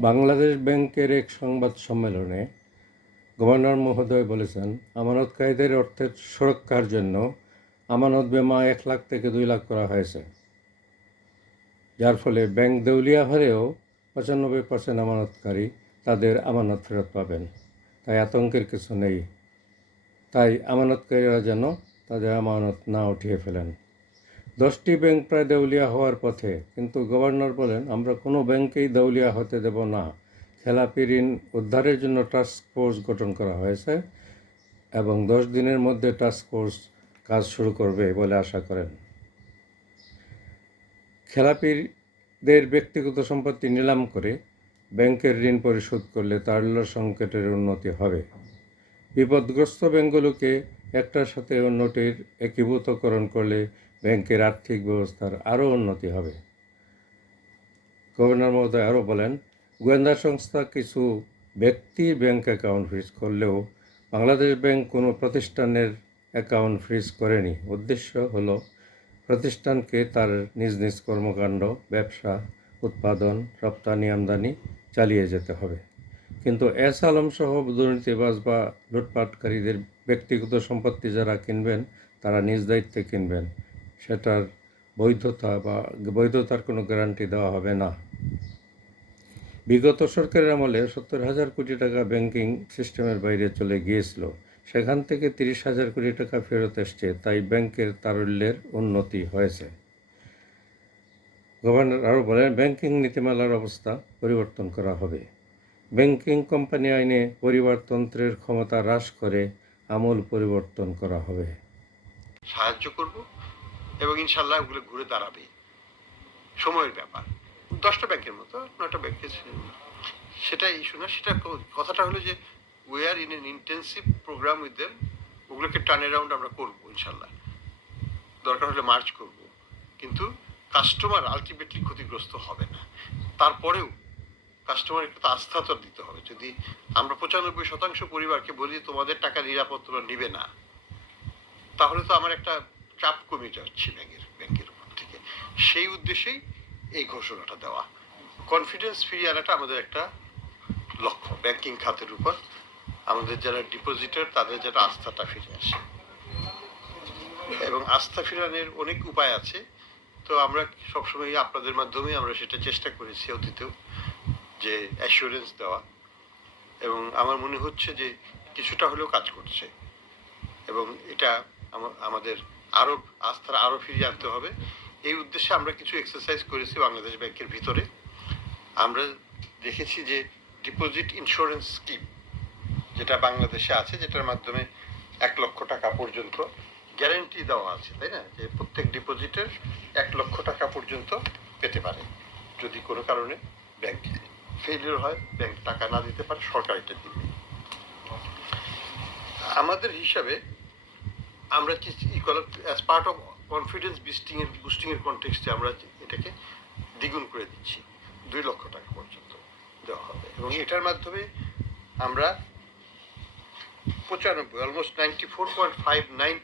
বাংলাদেশ ব্যাংকের এক সংবাদ সম্মেলনে গভর্নর মহোদয় বলেছেন, আমানতকারীদের অর্থের সুরক্ষার জন্য আমানত বিমা এক লাখ থেকে দুই লাখ করা হয়েছে। যার ফলে ব্যাংক দেউলিয়া হলেও পঁচানব্বই পার্সেন্ট আমানতকারী তাদের আমানত ফেরত পাবেন। তাই আতঙ্কের কিছু নেই। তাই আমানতকারীরা যেন তাদের আমানত না উঠিয়ে ফেলেন। দশটি ব্যাংক প্রায় দেউলিয়া হওয়ার পথে, কিন্তু গভর্নর বলেন, আমরা কোনো ব্যাংকেই দেউলিয়া হতে দেব না। খেলাপি ঋণ উদ্ধারের জন্য টাস্ক ফোর্স গঠন করা হয়েছে এবং দশ দিনের মধ্যে টাস্ক ফোর্স কাজ শুরু করবে বলে আশা করেন। খেলাপিদের ব্যক্তিগত সম্পত্তি নিলাম করে ব্যাংকের ঋণ পরিশোধ করলে তারল্য সংকটের উন্নতি হবে। বিপদগ্রস্ত ব্যাংকগুলোকে একটার সাথে অন্যটির একীভূতকরণ করলে ব্যাংকের আর্থিক ব্যবস্থার আরও উন্নতি হবে। গভর্নর মহোদয় আরও বলেন, গোয়েন্দা সংস্থা কিছু ব্যক্তি ব্যাংক অ্যাকাউন্ট ফ্রিজ করলেও বাংলাদেশ ব্যাংক কোনো প্রতিষ্ঠানের অ্যাকাউন্ট ফ্রিজ করেনি। উদ্দেশ্য হলো প্রতিষ্ঠানকে তার নিজ নিজ কর্মকাণ্ড, ব্যবসা, উৎপাদন, রপ্তানি, আমদানি চালিয়ে যেতে হবে। কিন্তু এস আলম সহ দুর্নীতিবাজ বা লুটপাটকারীদের ব্যক্তিগত সম্পত্তি যারা কিনবেন, তারা নিজ দায়িত্বে কিনবেন। সেটার বৈধতা বা বৈধতার কোনো গ্যারান্টি দেওয়া হবে না। বিগত সরকারের আমলে সত্তর হাজার কোটি টাকা ব্যাংকিং সিস্টেমের বাইরে চলে গিয়েছিল। সেখান থেকে তিরিশ হাজার কোটি টাকা ফেরত এসছে, তাই ব্যাংকের তারল্যের উন্নতি হয়েছে। গভর্নর আরও বলেন, ব্যাংকিং নীতিমালার অবস্থা পরিবর্তন করা হবে। ব্যাংকিং কোম্পানি আইনে পরিবারতন্ত্রের ক্ষমতা হ্রাস করে আমূল পরিবর্তন করা হবে। সাহায্য করব এবং ইনশাল্লাহ ওগুলো ঘুরে দাঁড়াবে। সময়ের ব্যাপার। দশটা ব্যাংকের মতো, নয়টা ব্যাংকের সেটাই ইস্যু না, সেটা কথাটা হলো যে we are in an intensive programme with them ওগুলোকে টার্ন অ্যারাউন্ড আমরা করব ইনশাল্লাহ দরকার হলে মার্চ করব। কিন্তু কাস্টমার আলটিমেটলি ক্ষতিগ্রস্ত হবে না। তারপরেও কাস্টমার একটু আস্থা দিতে হবে। যদি আমরা পঁচানব্বই শতাংশ পরিবারকে বলি তোমাদের টাকা নিরাপদ তোমরা নিবে না, তাহলে তো আমার একটা চাপ কমে যাচ্ছে ব্যাংকের ব্যাংকের উপর থেকে। সেই উদ্দেশ্যেই এই ঘোষণাটা দেওয়া। কনফিডেন্স ফিরিয়ে আনাটা আমাদের একটা লক্ষ্য। ব্যাংকিং খাতের উপর আমাদের যারা ডিপোজিটর তাদের যেন আস্থাটা ফিরে আসে। এবং আস্থা ফিরানোর অনেক উপায় আছে। তো আমরা সবসময় আপনাদের মাধ্যমে আমরা সেটা চেষ্টা করেছি অতীতেও। যে অ্যাসুরেন্স দেওয়া এবং আমার মনে হচ্ছে যে কিছুটা হলেও কাজ করছে এবং এটা আমাদের আরও আস্থার আরও ফিরিয়ে আনতে হবে। এই উদ্দেশ্যে আমরা কিছু এক্সারসাইজ করেছি বাংলাদেশ ব্যাংকের ভিতরে। আমরা দেখেছি যে ডিপোজিট ইন্স্যুরেন্স স্কিম যেটা বাংলাদেশে আছে, যেটার মাধ্যমে এক লক্ষ টাকা পর্যন্ত গ্যারেন্টি দেওয়া আছে, তাই না? যে প্রত্যেক ডিপোজিটের এক লক্ষ টাকা পর্যন্ত পেতে পারে, যদি কোনো কারণে ব্যাংক ফেলিওর হয় ব্যাংক টাকা না দিতে পারে, সরকার এটা দিবে আমাদের হিসাবে আমরা কি as part of confidence boosting এর বুস্টিং এর কনটেক্সটে আমরা এটাকে দ্বিগুণ করে দিচ্ছি। দুই লক্ষ টাকা পর্যন্ত দেওয়া হবে। এবং এটার মাধ্যমে আমরা পঁচানব্বই almost ninety four point five nine